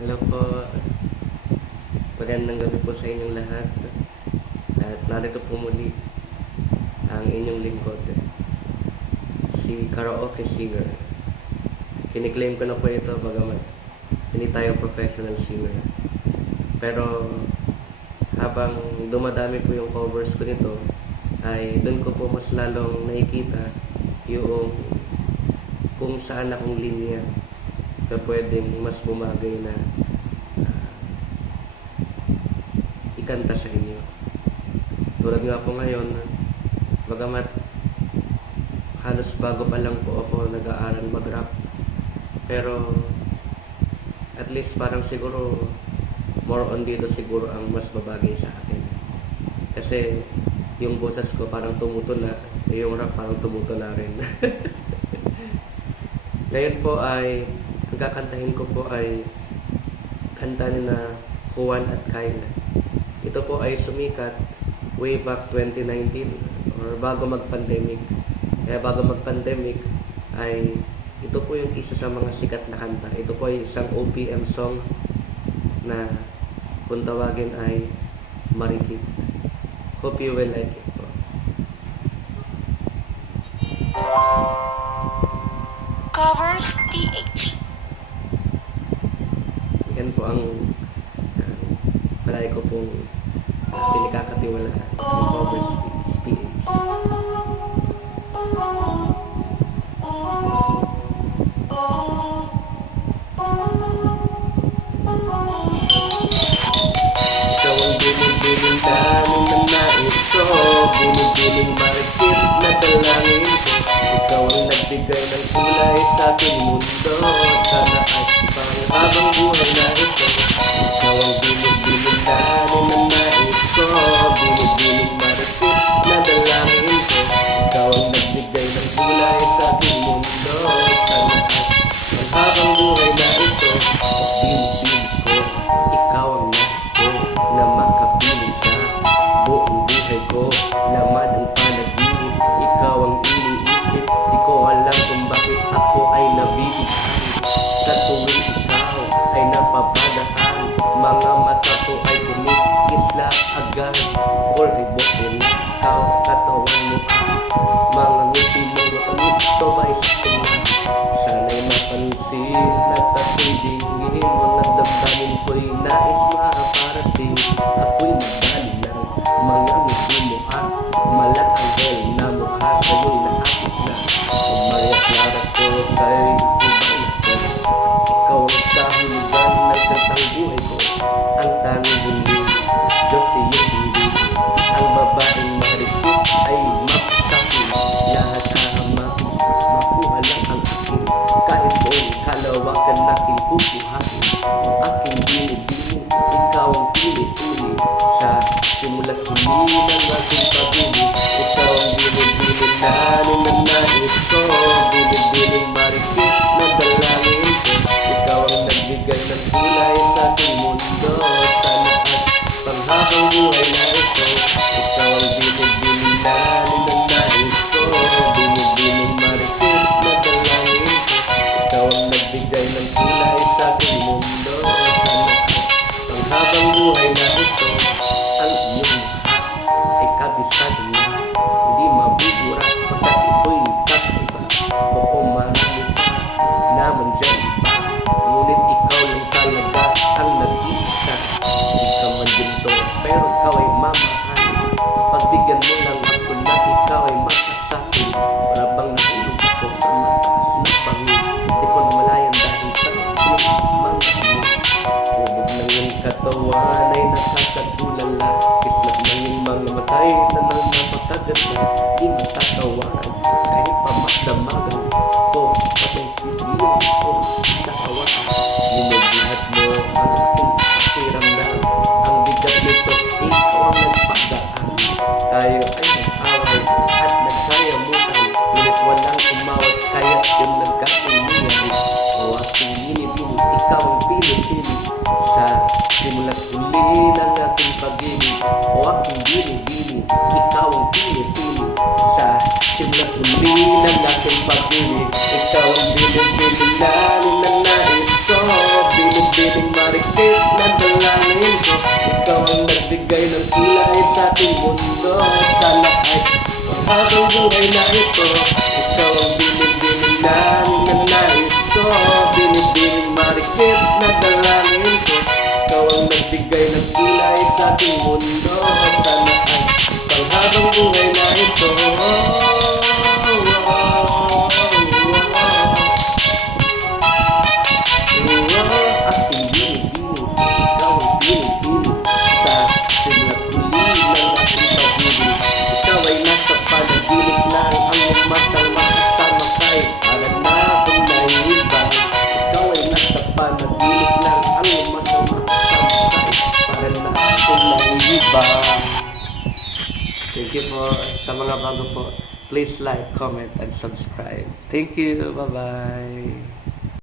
Hello po. Magandang gabi po sa inyong lahat. At narito po muli ang inyong lingkod, si karaoke singer. Kiniklaim ko na po ito bagamat hindi tayo professional singer. Pero habang dumadami po yung covers ko nito, ay doon ko po mas lalong nakikita yung kung saan akong linya na pwedeng mas bumagay na ikanta sa inyo. Tulad nga po ngayon, bagamat halos bago pa lang po ako nag-aaral mag-rap, pero at least parang siguro more on dito siguro ang mas babagay sa akin. Kasi yung boses ko parang tumuto na, yung rap parang tumuto na rin. Ngayon po ay ang kakantahin ko po ay kanta ni na Juan at Kyle. Ito po ay sumikat way back 2019 or bago mag-pandemic. Kaya bago mag-pandemic ay ito po yung isa sa mga sikat na kanta. Ito po ay isang OPM song na kung tawagin ay Marikit. Hope you will like it po. Covers PH. Yan po ang palagi ko pong pinikakatiwalaan ng Covers PH. Ikaw ang biling-biling daming na nais ko, biling-biling marikit na dalangin ko. Ikaw ang nagbigay ng kulay sa aking mundo, sana ay panghabang buhay na ito. Ikaw ang biling-biling daming na nais ko, biling-biling marikit na dalangin ko. Ikaw ang nagbigay ng kulay sa aking mundo, sana ay panghabang buhay na ito. Biling-biling ko, ikaw ang nais ko na makapiling sa buong buhay ko. Laman ang panaginip, ikaw ang iniisip. Di ko alam kung bakit ako ay nabibigay. Sa tuwing ikaw ay napapadaan, mga mata ko ay kumikisla agad. Or ay bukin na ikaw, katawan mo mga ngiti mo gusto ba isipin na. Sana'y mapansin at ako'y dingin, mga damdamin ko'y nais makaparating. Ako'y madali ng mga ngiti mo malakanggel na mukha sa'yo'y naakit na. Umayaklara ko sa'y ibang ako. Ikaw ang kahulugan ng katang buhay ko. Ang tanging hindi, Diyos iyong hindi. Ang babaeng marikit ay mapasakin. Lahat hahamakin, makuha lang ang akin. Kahit buong kalawakan natin pupuhain. Aking binibining, ikaw ang pili-pili. Sa simula't huli ng aking pabili. Ikaw ang binibining na ninanais ko, binibining marikit na dalangin ko. Ikaw ang nagbigay ng kulay sa aking mundo, sana at panghabang buhay na ito. Ikaw ang binibining na ninanais ko, binibining marikit na dalangin ko. Ikaw ang nagbigay ng kulay sa aking mundo, sana at panghabang buhay na ito. Ang iyong mukha ay kabisado na, hindi mabubura pagkat ito'y kakaiba. Oo, marami pa naman dyan iba, ngunit ikaw lang talaga ang nag-iisa. Hindi ka man ginto, pero ikaw ay mamahalin. Pagbigyan mo lang ako na ikaw ay makasakin. Para bang nahulog ako sa mataas na pangin. Di ko namalayan dahil sa iyong mga ngiti. Hubog ng iyong katawan ay nakakatulala. Kismat ng iyong mga matay na nang napakaganda. Di matatawaran kahit pamakdamagan ko. Patay pipiling ko sa hawakan. Ninubuhat mo ang aking pakiramdam. Ang bigat nito, ikaw ang nagpagaan. Tayo ay nag-away at nagsayamutan, ngunit walang umawat kaya't yung nagkatuluyan. O aking binibini, ikaw ang pili-pili. Sa simula't huli ng ating pag-ibig. O aking binibini, ikaw ang pili-pili. Sa simula't huli ng ating pag-ibig. Ikaw ang binibini na ninanais ko, binibining marikit marikit na dalangin ko. Ikaw ang nagbigay ng kulay sa ating mundo. Sana ay habang buhay na ito, ikaw ang binibining namin na nais ko. Binibining marikit na dalangin ko. Ikaw ang nagbigay ng kulay sa ating mundo. Sana ay habang buhay na ito. Aking binibining, ikaw ang binibining sa simula't huli ng aking pag-ibig. Ikaw ay nasa panaginip lang, ang iyong matang makasama kay para na akong nahihibang. Ikaw ay nasa panaginip lang, ang iyong matang makasama kay para na akong nahihibang. Thank you po sa mga bago po. Please like, comment, and subscribe. Thank you. Bye-bye.